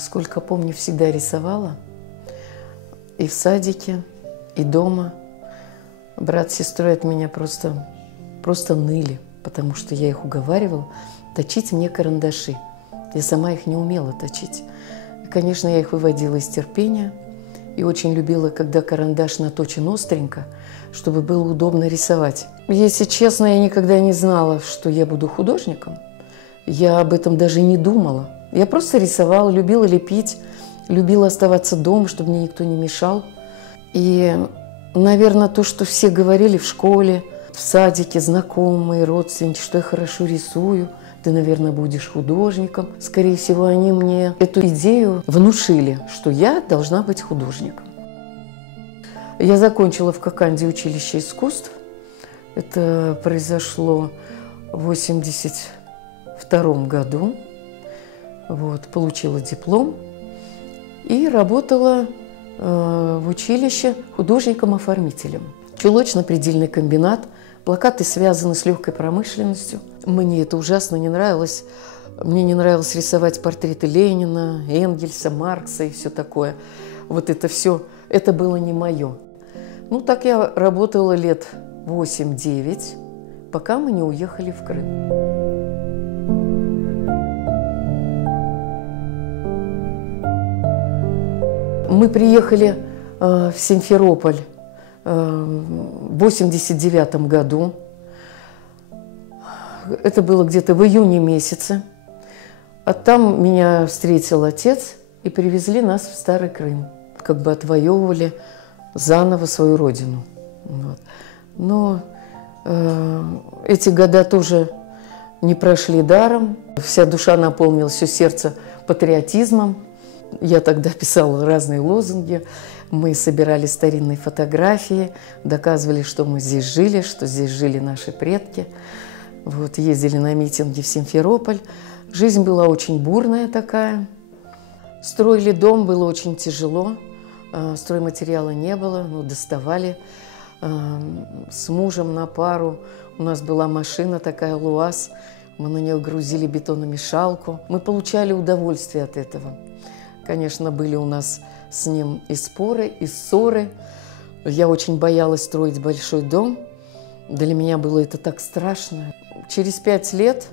Сколько помню, всегда рисовала. И в садике, и дома. Брат с сестрой от меня просто ныли, потому что я их уговаривала точить мне карандаши. Я сама их не умела точить. И, конечно, я их выводила из терпения и очень любила, когда карандаш наточен остренько, чтобы было удобно рисовать. Если честно, я никогда не знала, что я буду художником. Я об этом даже не думала. Я просто рисовала, любила лепить, любила оставаться дома, чтобы мне никто не мешал. И, наверное, то, что все говорили в школе, в садике, знакомые, родственники, что я хорошо рисую, ты, наверное, будешь художником. Скорее всего, они мне эту идею внушили, что я должна быть художником. Я закончила в Коканде училище искусств. Это произошло в 1982 году. Вот, получила диплом и работала в училище художником-оформителем. Чулочно-предельный комбинат. Плакаты связаны с легкой промышленностью. Мне это ужасно не нравилось. Мне не нравилось рисовать портреты Ленина, Энгельса, Маркса и все такое. Вот это все, это было не мое. Ну, так я работала лет 8-9, пока мы не уехали в Крым. Мы приехали в Симферополь в 1989 году. Это было где-то в июне месяце. А там меня встретил отец, и привезли нас в Старый Крым. Как бы отвоевывали заново свою родину. Вот. Но эти года тоже не прошли даром. Вся душа наполнилась, все сердце патриотизмом. Я тогда писала разные лозунги. Мы собирали старинные фотографии, доказывали, что мы здесь жили, что здесь жили наши предки. Вот, ездили на митинги в Симферополь. Жизнь была очень бурная такая. Строили дом, было очень тяжело. Стройматериала не было, но доставали. С мужем на пару. У нас была машина такая, ЛуАЗ. Мы на нее грузили бетономешалку. Мы получали удовольствие от этого. Конечно, были у нас с ним и споры, и ссоры. Я очень боялась строить большой дом. Для меня было это так страшно. Через 5 лет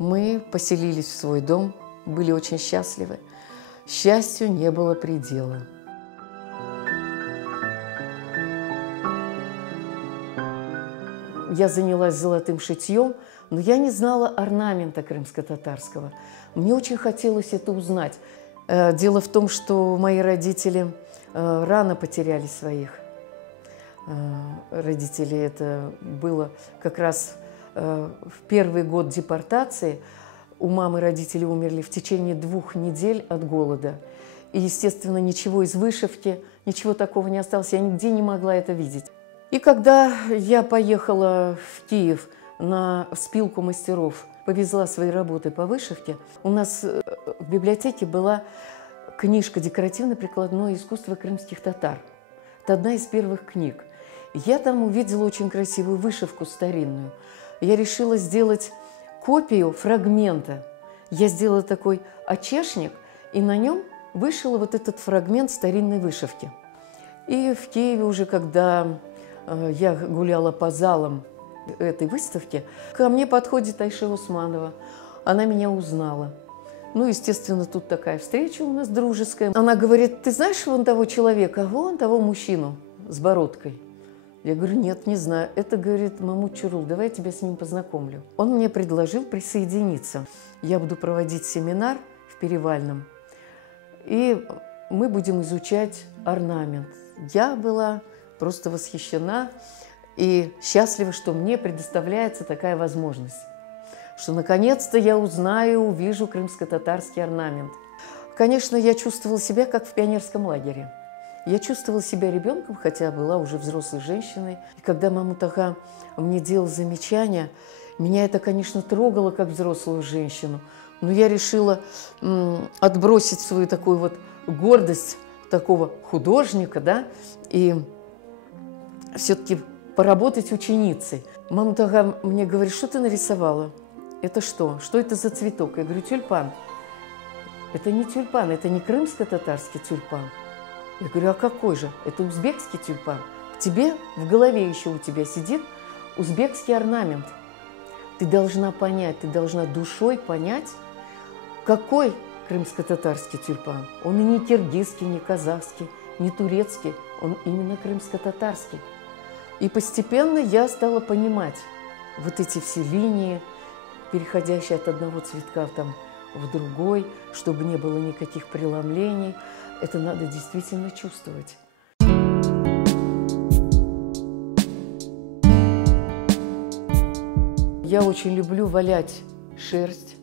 мы поселились в свой дом, были очень счастливы. Счастью не было предела. Я занялась золотым шитьем, но я не знала орнамента крымско-татарского. Мне очень хотелось это узнать. Дело в том, что мои родители рано потеряли своих родителей. Это было как раз в первый год депортации. У мамы родители умерли в течение 2 недель от голода. И, естественно, ничего из вышивки, ничего такого не осталось. Я нигде не могла это видеть. И когда я поехала в Киев на спилку мастеров, повезла свои работы по вышивке, у нас в библиотеке была книжка «Декоративно-прикладное искусство крымских татар». Это одна из первых книг. Я там увидела очень красивую вышивку старинную. Я решила сделать копию фрагмента. Я сделала такой очешник, и на нем вышила вот этот фрагмент старинной вышивки. И в Киеве уже, когда я гуляла по залам этой выставки, ко мне подходит Айша Усманова. Она меня узнала. Ну, естественно, тут такая встреча у нас дружеская. Она говорит: ты знаешь вон того человека, вон того мужчину с бородкой? Я говорю: нет, не знаю. Это, говорит, Мамут Чурул, давай я тебя с ним познакомлю. Он мне предложил присоединиться. Я буду проводить семинар в Перевальном, и мы будем изучать орнамент. Я была просто восхищена и счастлива, что мне предоставляется такая возможность, что наконец-то я узнаю, увижу крымско-татарский орнамент. Конечно, я чувствовала себя как в пионерском лагере. Я чувствовала себя ребенком, хотя была уже взрослой женщиной. И когда Мамут ага мне делал замечания, меня это, конечно, трогало как взрослую женщину. Но я решила отбросить свою такую вот гордость такого художника, да, и все-таки поработать ученицей. Мамут ага мне говорит: что ты нарисовала? Это что? Что это за цветок? Я говорю: тюльпан. это не тюльпан, это не крымско-татарский тюльпан. Я говорю, а какой же? Это узбекский тюльпан. В тебе, в голове еще у тебя сидит узбекский орнамент. Ты должна понять, ты должна душой понять, какой крымско-татарский тюльпан. Он и не киргизский, не казахский, не турецкий, он именно крымско-татарский. И постепенно я стала понимать вот эти все линии, переходящие от одного цветка там в другой, чтобы не было никаких преломлений. Это надо действительно чувствовать. Я очень люблю валять шерсть.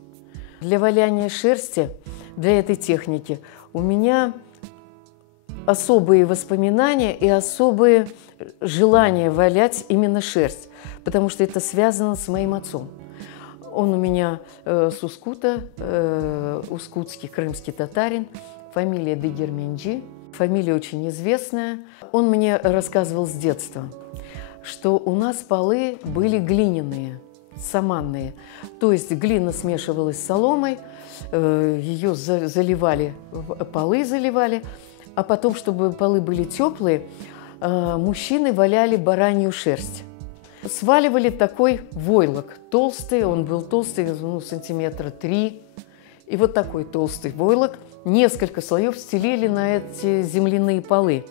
Для валяния шерсти, для этой техники у меня особые воспоминания и особые желания валять именно шерсть, потому что это связано с моим отцом. Он у меня с Ускута, ускутский крымский татарин, фамилия Дегерменджи, фамилия очень известная. Он мне рассказывал с детства, что у нас полы были глиняные, саманные, то есть глина смешивалась с соломой, ее заливали, полы заливали, а потом, чтобы полы были теплые, мужчины валяли баранью шерсть. Сваливали такой войлок, толстый, он был толстый, ну, сантиметра 3, и вот такой толстый войлок, несколько слоев стелили на эти земляные полы.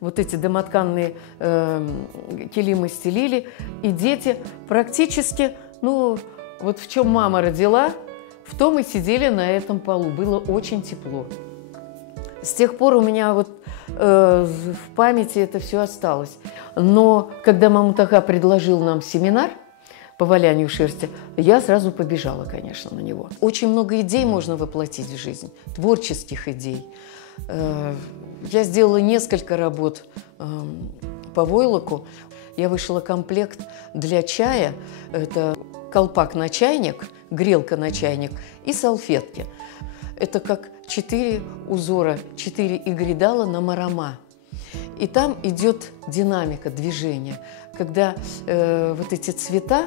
Вот эти домотканные килимы стелили, и дети практически, ну, вот в чем мама родила, в том и сидели на этом полу. Было очень тепло. С тех пор у меня вот в памяти это все осталось. Но когда Мамутаха предложил нам семинар по валянию шерсти, я сразу побежала, конечно, на него. Очень много идей можно воплотить в жизнь, творческих идей. Я сделала несколько работ по войлоку. Я вышила комплект для чая. Это колпак на чайник, грелка на чайник и салфетки. Это как 4 узора, 4 игридала на марама. И там идет динамика, движение, когда вот эти цвета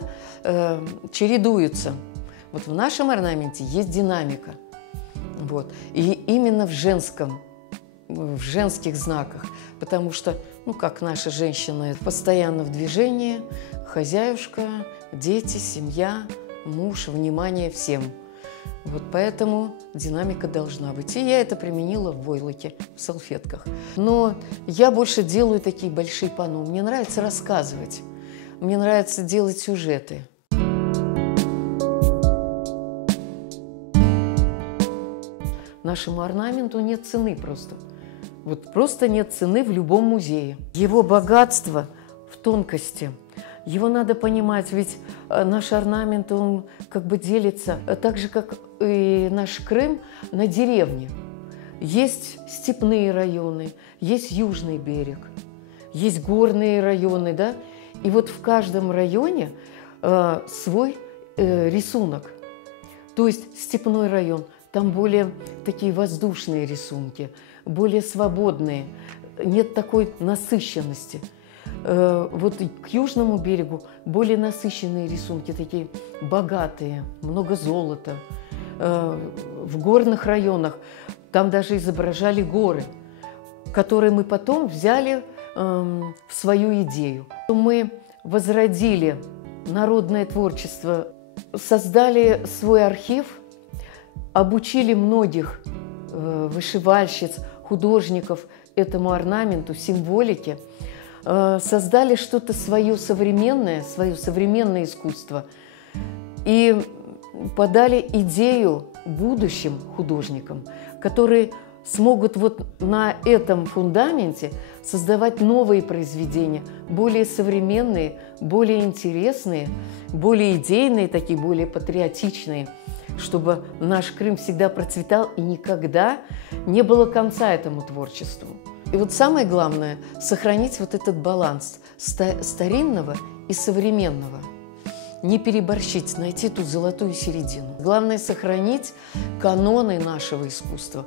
чередуются. Вот в нашем орнаменте есть динамика. Вот. И именно в женских знаках, потому что, ну, как наша женщина, постоянно в движении, хозяюшка, дети, семья, муж, внимание всем. Вот поэтому динамика должна быть. И я это применила в войлоке, в салфетках. Но я больше делаю такие большие панно. Мне нравится рассказывать, мне нравится делать сюжеты. Нашему орнаменту нет цены просто. Вот просто нет цены в любом музее. Его богатство в тонкости. Его надо понимать, ведь наш орнамент, он как бы делится, так же, как и наш Крым, на деревни. Есть степные районы, есть южный берег, есть горные районы, да? И вот в каждом районе свой рисунок. То есть степной район, там более такие воздушные рисунки, более свободные, нет такой насыщенности. Вот к южному берегу более насыщенные рисунки, такие богатые, много золота. В горных районах там даже изображали горы, которые мы потом взяли в свою идею. Мы возродили народное творчество, создали свой архив, обучили многих вышивальщиц, художников этому орнаменту, символике, создали что-то свое современное искусство и подали идею будущим художникам, которые смогут вот на этом фундаменте создавать новые произведения, более современные, более интересные, более идейные, такие более патриотичные, чтобы наш Крым всегда процветал и никогда не было конца этому творчеству. И вот самое главное – сохранить вот этот баланс старинного и современного. Не переборщить, найти ту золотую середину. Главное – сохранить каноны нашего искусства.